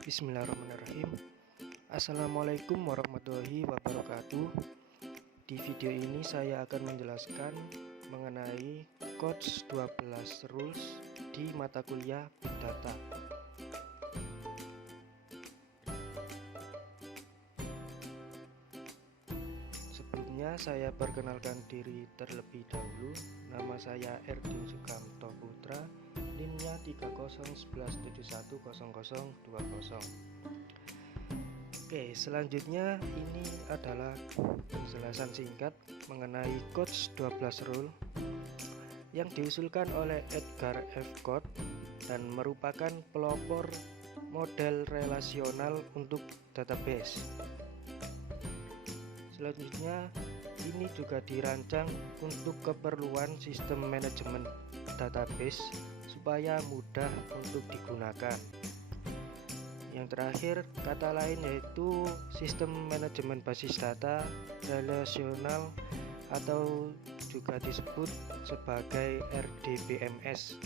Bismillahirrahmanirrahim. Assalamualaikum warahmatullahi wabarakatuh. Di video ini saya akan menjelaskan mengenai Codes 12 Rules di mata kuliah Big Data. Sebelumnya saya perkenalkan diri terlebih dahulu. Nama saya Erdin Sukamto Putra, NIM-nya 3011710020. Oke, selanjutnya ini adalah penjelasan singkat mengenai Codes 12 Rule yang diusulkan oleh Edgar F. Codd dan merupakan pelopor model relasional untuk database. Selanjutnya, ini juga dirancang untuk keperluan sistem manajemen database supaya mudah untuk digunakan. Yang terakhir, kata lain yaitu sistem manajemen basis data relasional atau juga disebut sebagai RDBMS.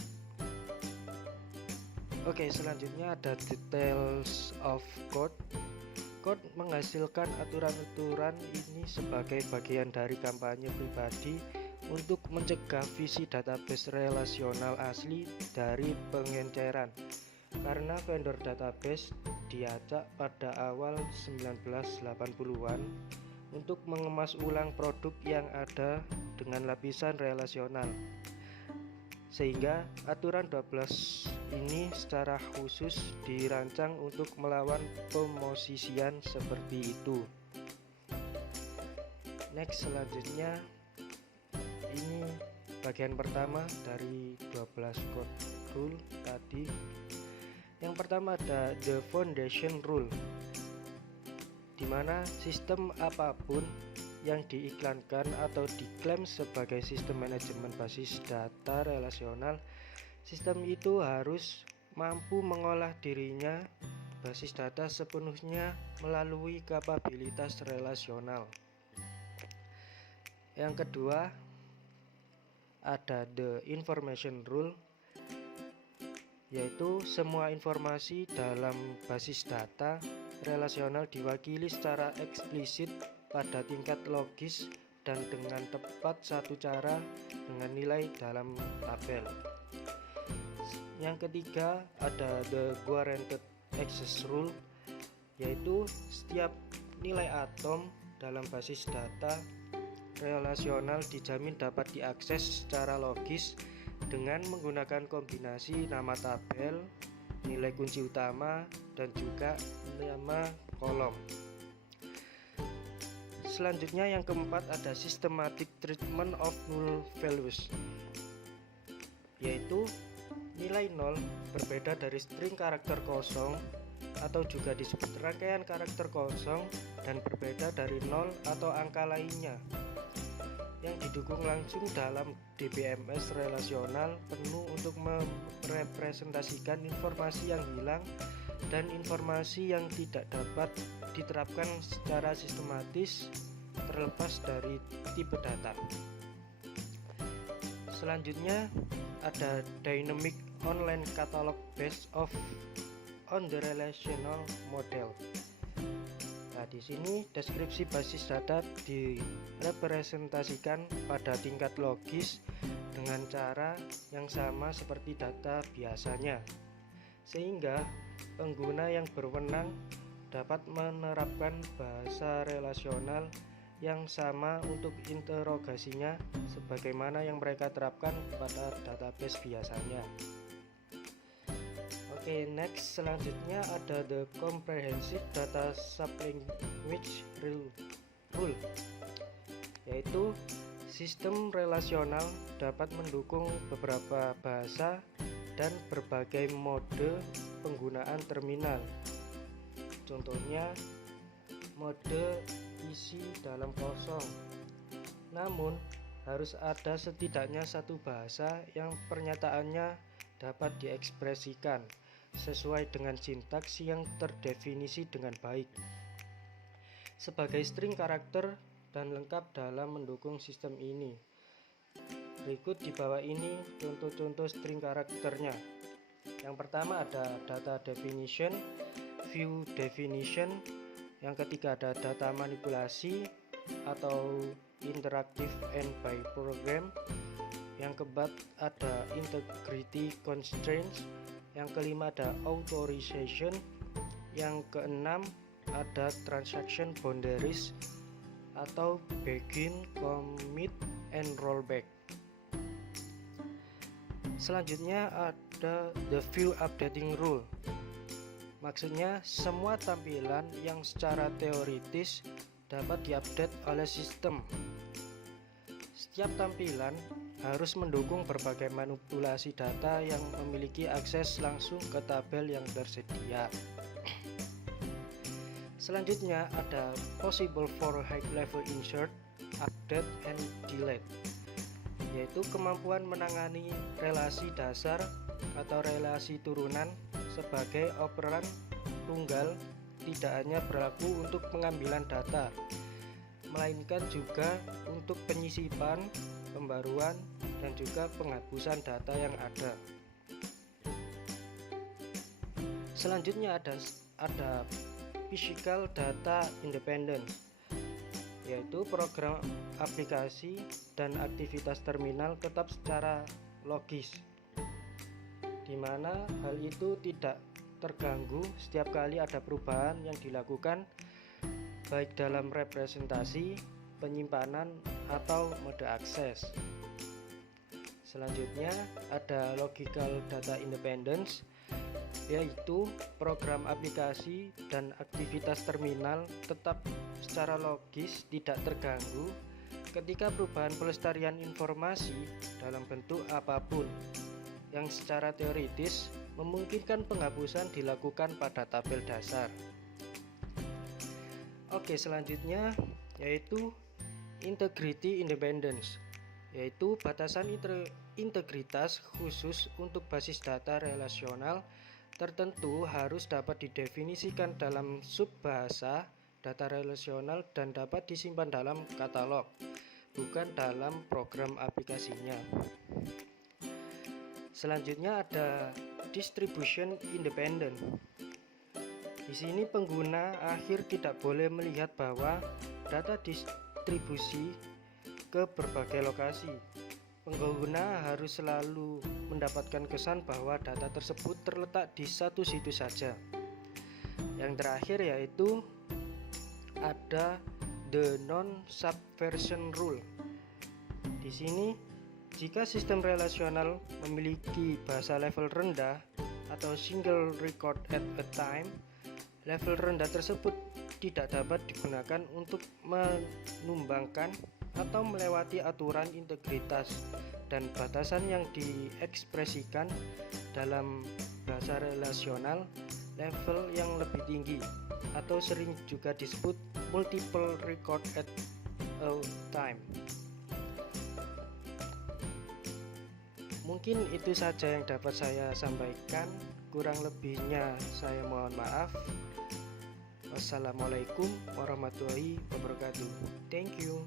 Oke, selanjutnya ada details of code. Code menghasilkan aturan-aturan ini sebagai bagian dari kampanye pribadi untuk mencegah visi database relasional asli dari pengenceran, karena vendor database diacak pada awal 1980-an untuk mengemas ulang produk yang ada dengan lapisan relasional, sehingga aturan 12 ini secara khusus dirancang untuk melawan pemosisian seperti itu. Next, selanjutnya ini bagian pertama dari 12 code rule tadi. Yang pertama ada the foundation rule, dimana sistem apapun yang diiklankan atau diklaim sebagai sistem manajemen basis data relasional, sistem itu harus mampu mengolah dirinya basis data sepenuhnya melalui kapabilitas relasional. Yang kedua ada the information rule, yaitu semua informasi dalam basis data relasional diwakili secara eksplisit pada tingkat logis dan dengan tepat satu cara dengan nilai dalam tabel. Yang ketiga ada the guaranteed access rule, yaitu setiap nilai atom dalam basis data relasional dijamin dapat diakses secara logis dengan menggunakan kombinasi nama tabel, nilai kunci utama, dan juga nama kolom. Selanjutnya yang keempat ada systematic treatment of null values, yaitu nilai 0 berbeda dari string karakter kosong atau juga disebut rangkaian karakter kosong dan berbeda dari 0 atau angka lainnya yang didukung langsung dalam DBMS relasional penuh untuk merepresentasikan informasi yang hilang dan informasi yang tidak dapat diterapkan secara sistematis terlepas dari tipe data. Selanjutnya ada dynamic online catalog based on the relational model. Nah, di sini deskripsi basis data direpresentasikan pada tingkat logis dengan cara yang sama seperti data biasanya, sehingga pengguna yang berwenang dapat menerapkan bahasa relasional yang sama untuk interogasinya sebagaimana yang mereka terapkan pada database biasanya. Oke, next, selanjutnya ada the comprehensive data sublanguage rule, yaitu sistem relasional dapat mendukung beberapa bahasa dan berbagai mode penggunaan terminal. Contohnya mode isi dalam kosong. Namun harus ada setidaknya satu bahasa yang pernyataannya dapat diekspresikan sesuai dengan sintaks yang terdefinisi dengan baik sebagai string karakter dan lengkap dalam mendukung sistem ini. Berikut di bawah ini contoh-contoh string karakternya. Yang pertama ada data definition, view definition. Yang ketiga ada data manipulasi atau interactive and by program. Yang keempat ada integrity constraints. Yang kelima ada authorization. Yang keenam ada transaction boundaries atau begin, commit, and rollback. Selanjutnya ada the view updating rule. Maksudnya semua tampilan yang secara teoritis dapat diupdate oleh sistem. Setiap tampilan harus mendukung berbagai manipulasi data yang memiliki akses langsung ke tabel yang tersedia. Selanjutnya ada possible for high level insert, update, and delete, yaitu kemampuan menangani relasi dasar atau relasi turunan sebagai operan tunggal tidak hanya berlaku untuk pengambilan data, melainkan juga untuk penyisipan, pembaruan, dan juga penghapusan data yang ada. Selanjutnya ada physical data independence, yaitu program aplikasi dan aktivitas terminal tetap secara logis, di mana hal itu tidak terganggu setiap kali ada perubahan yang dilakukan baik dalam representasi, penyimpanan, atau mode akses. Selanjutnya ada logical data independence, yaitu program aplikasi dan aktivitas terminal tetap secara logis tidak terganggu ketika perubahan pelestarian informasi dalam bentuk apapun yang secara teoritis memungkinkan penghapusan dilakukan pada tabel dasar. Oke, selanjutnya yaitu integrity independence, yaitu batasan integritas khusus untuk basis data relasional tertentu harus dapat didefinisikan dalam subbahasa data relasional dan dapat disimpan dalam katalog, bukan dalam program aplikasinya. Selanjutnya ada distribution independent. Di sini pengguna akhir tidak boleh melihat bahwa data distribusi ke berbagai lokasi. Pengguna harus selalu mendapatkan kesan bahwa data tersebut terletak di satu situs saja. Yang terakhir yaitu ada the non-subversion rule. Di sini, jika sistem relasional memiliki bahasa level rendah atau single record at a time, level rendah tersebut tidak dapat digunakan untuk menumbangkan atau melewati aturan integritas dan batasan yang diekspresikan dalam bahasa relasional level yang lebih tinggi atau sering juga disebut multiple record at a time. Mungkin itu saja yang dapat saya sampaikan, kurang lebihnya saya mohon maaf. Wassalamualaikum warahmatullahi wabarakatuh. Thank you.